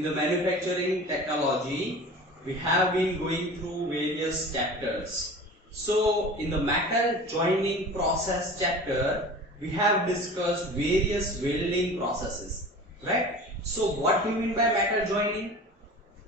in the manufacturing technology, we have been going through various chapters. So in the metal joining process chapter, we have discussed various welding processes, right? So what do you mean by metal joining?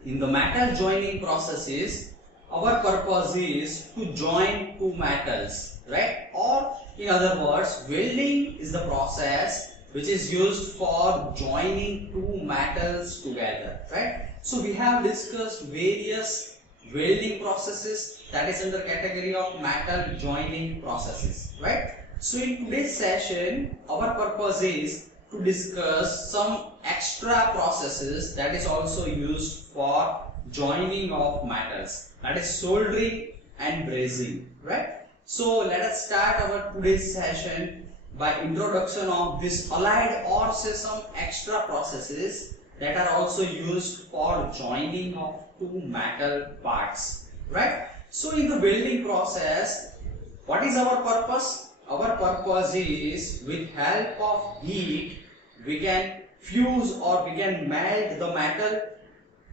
In the metal joining processes, our purpose is to join two metals, right? Or in other words, welding is the process which is used for joining two metals together, right? So we have discussed various welding processes that is in the category of metal joining processes, right? So in today's session, our purpose is to discuss some extra processes that is also used for joining of metals, that is soldering and brazing, right? So let us start our today's session by introduction of this allied or say some extra processes that are also used for joining of two metal parts, right? So in the welding process, what is our purpose? Our purpose is with help of heat we can fuse or we can melt the metal,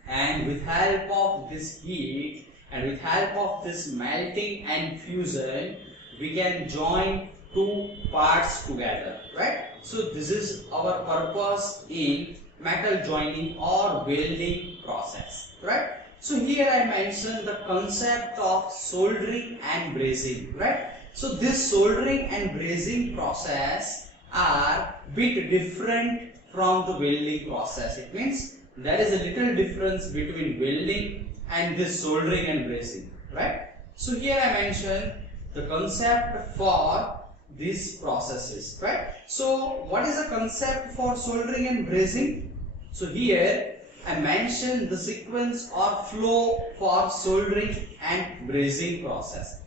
and with help of this heat and with help of this melting and fusion we can join two parts together, right? So this is our purpose in metal joining or welding process, right? So here I mentioned the concept of soldering and brazing, right? So this soldering and brazing process are bit different from the welding process. It means there is a little difference between welding and this soldering and brazing, right? So here I mentioned the concept for these processes, right? So what is the concept for soldering and brazing? So here I mentioned the sequence or flow for soldering and brazing process.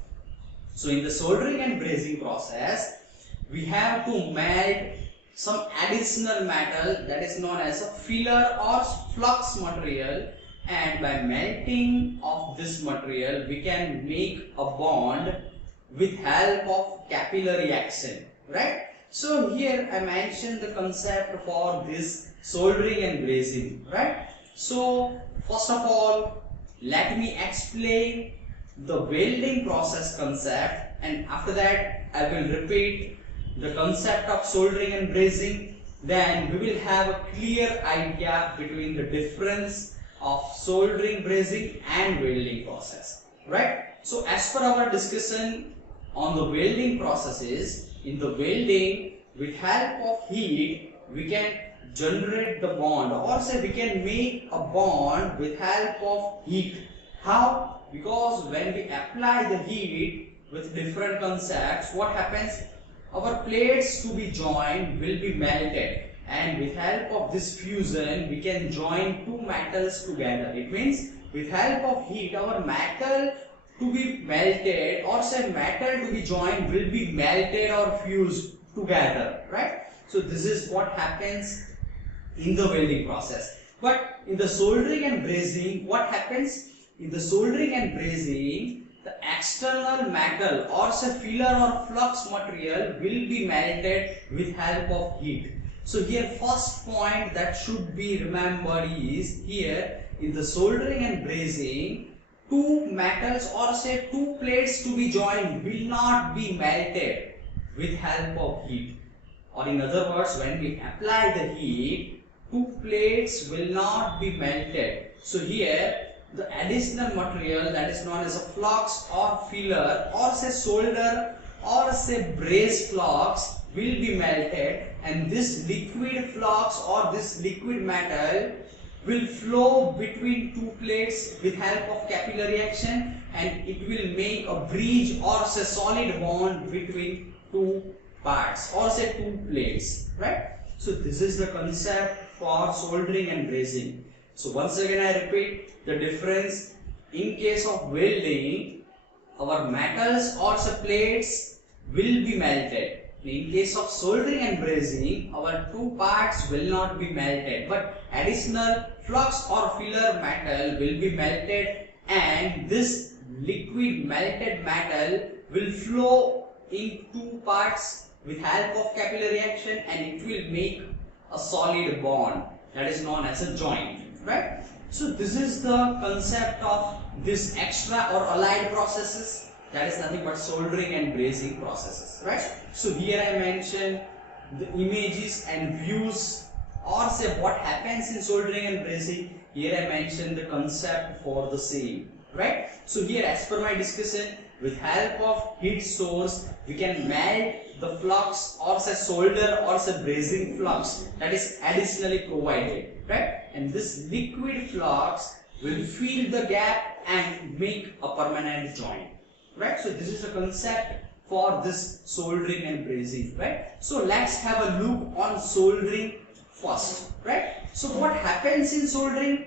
So in the soldering and brazing process, we have to melt some additional metal that is known as a filler or flux material, and by melting of this material we can make a bond with help of capillary action, right? So here I mentioned the concept for this soldering and brazing, right? So first of all, let me explain the welding process concept, and after that I will repeat the concept of soldering and brazing. Then we will have a clear idea between the difference of soldering, brazing and welding process, right? So as per our discussion on the welding processes, in the welding with help of heat we can generate the bond, or say we can make a bond with help of heat. How? Because when we apply the heat with different concepts, what happens? Our plates to be joined will be melted, and with help of this fusion we can join two metals together. It means with help of heat our metal to be melted, or say metal to be joined will be melted or fused together, right? So this is what happens in the welding process. But in the soldering and brazing, what happens? In the soldering and brazing, the external metal or say filler or flux material will be melted with help of heat. So here first point that should be remembered is, here in the soldering and brazing, two metals or say two plates to be joined will not be melted with help of heat. Or in other words, when we apply the heat, two plates will not be melted. So here the additional material that is known as a flux or filler or say solder or say braze flux will be melted, and this liquid flux or this liquid metal will flow between two plates with help of capillary action, and it will make a bridge or say solid bond between two parts or say two plates, right? So this is the concept for soldering and brazing. So once again I repeat the difference. In case of welding, our metals or say plates will be melted. In case of soldering and brazing, our two parts will not be melted, but additional flux or filler metal will be melted, and this liquid melted metal will flow in two parts with help of capillary action, and it will make a solid bond that is known as a joint, right? So this is the concept of this extra or allied processes, that is nothing but soldering and brazing processes, right? So here I mentioned the images and views, or say what happens in soldering and brazing. Here I mentioned the concept for the same, right? So here, as per my discussion, with help of heat source we can melt the flux or say solder or say brazing flux that is additionally provided, right? And this liquid flux will fill the gap and make a permanent joint, right? So this is a concept for this soldering and brazing, right? So let's have a look on soldering first, right? So what happens in soldering?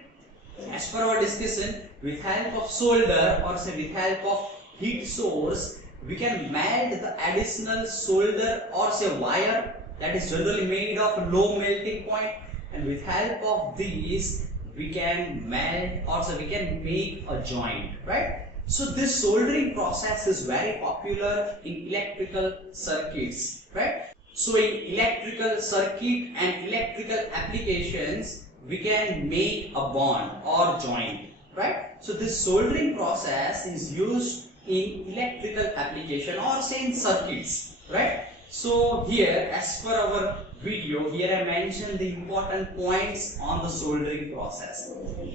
As per our discussion, with help of solder or say with help of heat source, we can melt the additional solder or say wire that is generally made of low melting point, and with help of these we can melt or say we can make a joint, right? So this soldering process is very popular in electrical circuits, right? So in electrical circuit and electrical applications we can make a bond or joint, right? So this soldering process is used in electrical application or say in circuits, right? So here, as per our video, here I mentioned the important points on the soldering process,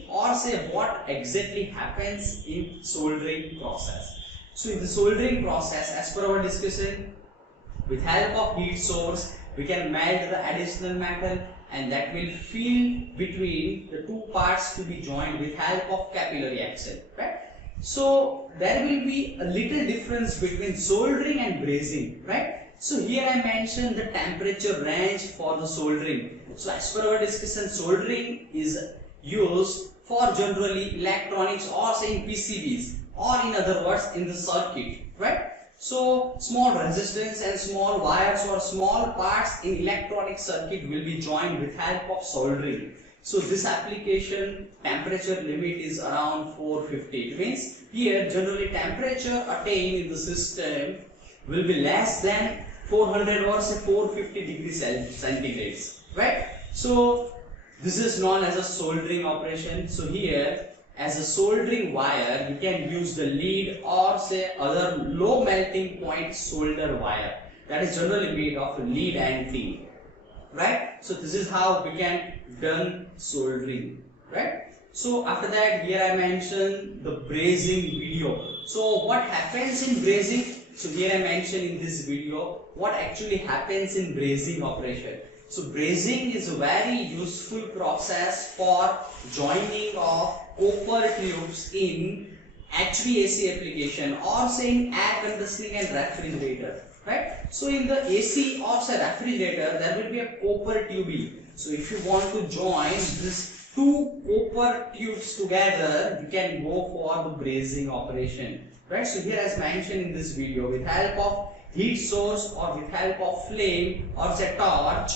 or say what exactly happens in soldering process. So in the soldering process, as per our discussion, with help of heat source we can melt the additional metal, and that will fill between the two parts to be joined with help of capillary action, right? So there will be a little difference between soldering and brazing, right? So here I mentioned the temperature range for the soldering. So as per our discussion, soldering is used for generally electronics or say in PCBs, or in other words in the circuit, right? So small resistance and small wires or small parts in electronic circuit will be joined with help of soldering. So this application temperature limit is around 450. It means here generally temperature attained in the system will be less than 400 or say 450 degrees centigrades, right? So this is known as a soldering operation. So here, as a soldering wire, you can use the lead or say other low melting point solder wire that is generally made of lead and tin, right? So this is how we can done soldering, right? So after that, here I mentioned the brazing video. So what happens in brazing? So here I mentioned in this video what actually happens in brazing operation. So brazing is a very useful process for joining of copper tubes in HVAC application or say in air conditioning and refrigerator, right? So in the AC or say refrigerator there will be a copper tubing. So if you want to join these two copper tubes together, you can go for the brazing operation, right? So here as mentioned in this video, with help of heat source or with help of flame or say torch,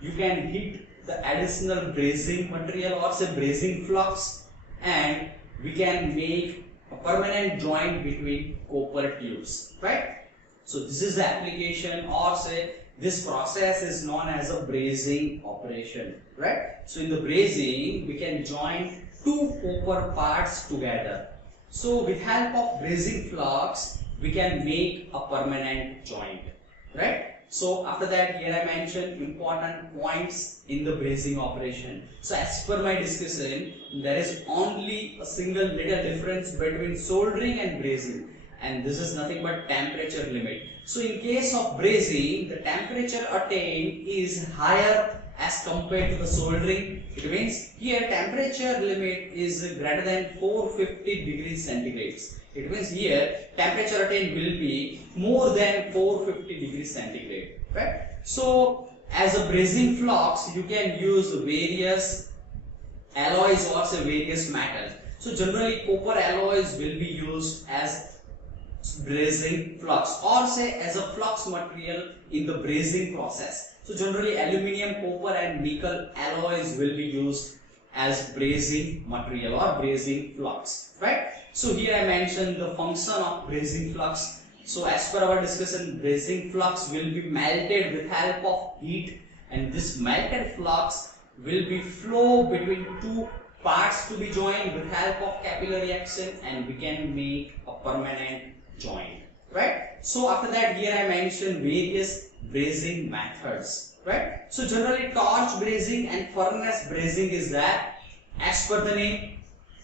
you can heat the additional brazing material or say brazing flux, and we can make a permanent joint between copper tubes, right? So this is the application or say this process is known as a brazing operation, right? So in the brazing we can join two copper parts together. So with help of brazing flux we can make a permanent joint, right? So after that, here I mentioned important points in the brazing operation. So as per my discussion, there is only a single little difference between soldering and brazing, and this is nothing but temperature limit. So in case of brazing, the temperature attained is higher as compared to the soldering. It means here temperature limit is greater than 450 degrees centigrades. It means here temperature attained will be more than 450 degrees centigrade, right? So as a brazing flux, you can use various alloys or say various metals. So generally copper alloys will be used as brazing flux or say as a flux material in the brazing process. So generally aluminium, copper and nickel alloys will be used as brazing material or brazing flux, right? So here I mentioned the function of brazing flux. So as per our discussion, brazing flux will be melted with help of heat, and this melted flux will be flow between two parts to be joined with help of capillary action, and we can make a permanent joint, right? So after that, here I mentioned various brazing methods, right? So generally torch brazing and furnace brazing is that, as per the name,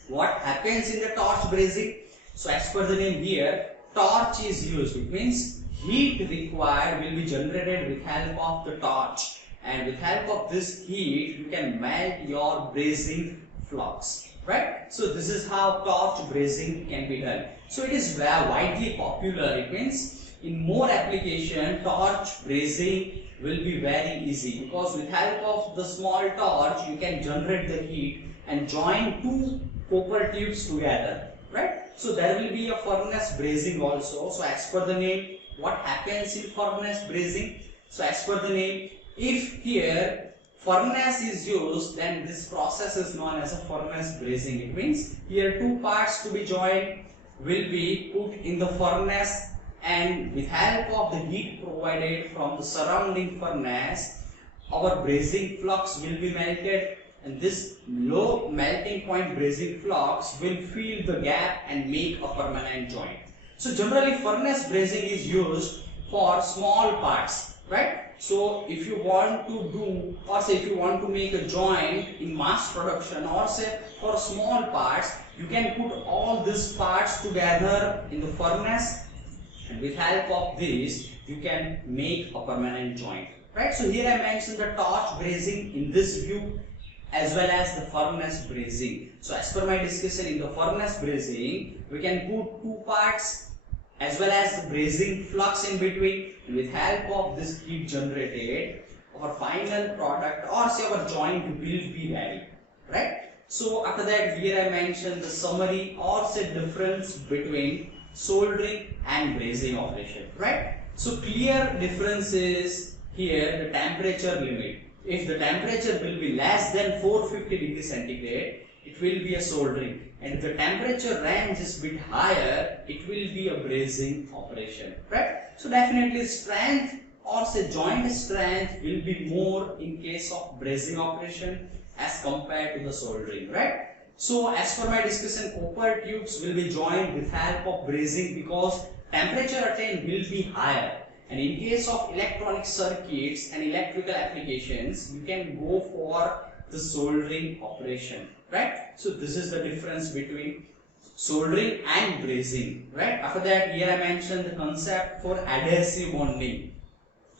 what happens in the torch brazing? So as per the name here, torch is used. It means heat required will be generated with help of the torch, and with help of this heat you can melt your brazing flux, right? So this is how torch brazing can be done. So it is very widely popular. It means in more application torch brazing will be very easy, because with help of the small torch you can generate the heat and join two copper tubes together, right? So there will be a furnace brazing also. So as per the name, what happens in furnace brazing? So as per the name, if here furnace is used, then this process is known as a furnace brazing. It means here two parts to be joined will be put in the furnace, and with help of the heat provided from the surrounding furnace, our brazing flux will be melted, and this low melting point brazing flux will fill the gap and make a permanent joint. So generally furnace brazing is used for small parts, right? So if you want to do, or say if you want to make a joint in mass production, or say for small parts, you can put all these parts together in the furnace, and with help of this you can make a permanent joint, right? So here I mentioned the torch brazing in this view, as well as the furnace brazing. So as per my discussion, in the furnace brazing we can put two parts as well as the brazing flux in between, and with help of this heat generated, our final product, or say our joint will be ready, right? So after that, here I mentioned the summary, or say difference between soldering and brazing operation, right? So clear difference is here the temperature limit. If the temperature will be less than 450 degrees centigrade, it will be a soldering, and if the temperature range is bit higher, it will be a brazing operation, right? So definitely strength, or say joint strength, will be more in case of brazing operation as compared to the soldering, right? So as per my discussion, copper tubes will be joined with help of brazing because temperature attained will be higher. And in case of electronic circuits and electrical applications, you can go for the soldering operation, right? So this is the difference between soldering and brazing, right? After that, here I mentioned the concept for adhesive bonding.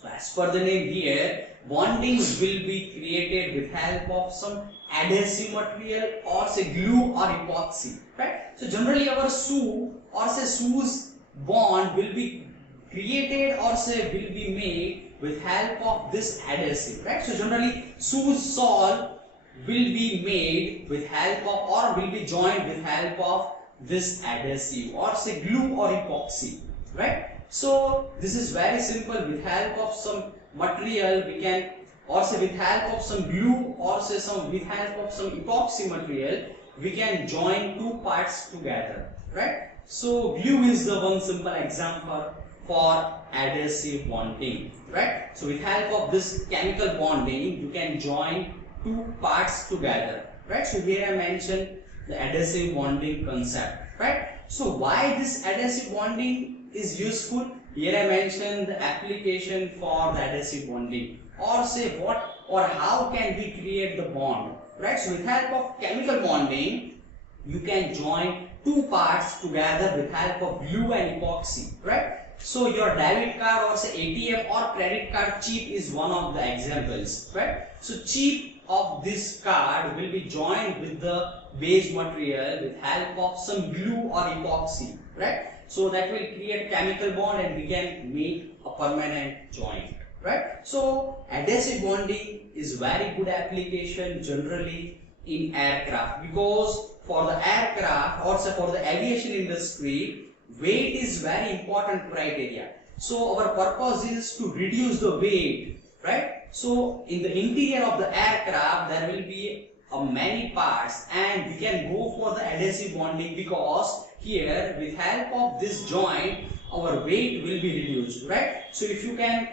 So as per the name here, bonding will be created with help of some adhesive material, or say glue or epoxy, right? So generally our shoe, or say shoes bond will be created, or say will be made with help of this adhesive, right? So generally shoes sole will be made with help of, or will be joined with help of this adhesive, or say glue or epoxy, right? So this is very simple. With help of some material we can, or say with help of some glue, or say with help of some epoxy material, we can join two parts together, right? So glue is the one simple example for adhesive bonding, right? So with help of this chemical bonding, you can join two parts together, right? So here I mentioned the adhesive bonding concept, right? So why this adhesive bonding is useful? Here I mentioned the application for the adhesive bonding, or say what or how can we create the bond, right? So with help of chemical bonding, you can join two parts together with help of glue and epoxy, right? So your debit card, or say ATM or credit card chip is one of the examples, right? So chip of this card will be joined with the base material with help of some glue or epoxy, right? So that will create chemical bond and we can make a permanent joint, right? So adhesive bonding is very good application generally in aircraft, because for the aircraft, or say for the aviation industry, weight is very important criteria. So our purpose is to reduce the weight, right? So in the interior of the aircraft there will be many parts, and we can go for the adhesive bonding because here with help of this joint our weight will be reduced, right? So if you can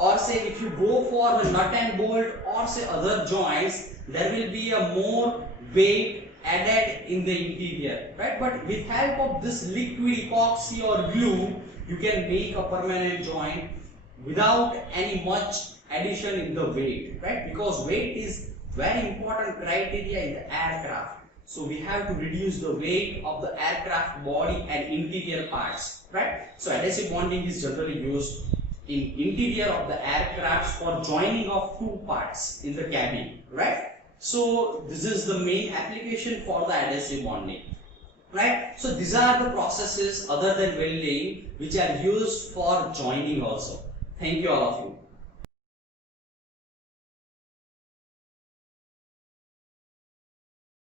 or say if you go for the nut and bolt or say other joints, there will be a more weight added in the interior, right? But with help of this liquid epoxy or glue, you can make a permanent joint without any much addition in the weight, right? Because weight is very important criteria in the aircraft. So we have to reduce the weight of the aircraft body and interior parts, right? So adhesive bonding is generally used in interior of the aircraft for joining of two parts in the cabin, right? So this is the main application for the adhesive bonding, right? So these are the processes other than welding which are used for joining also. Thank you all of you.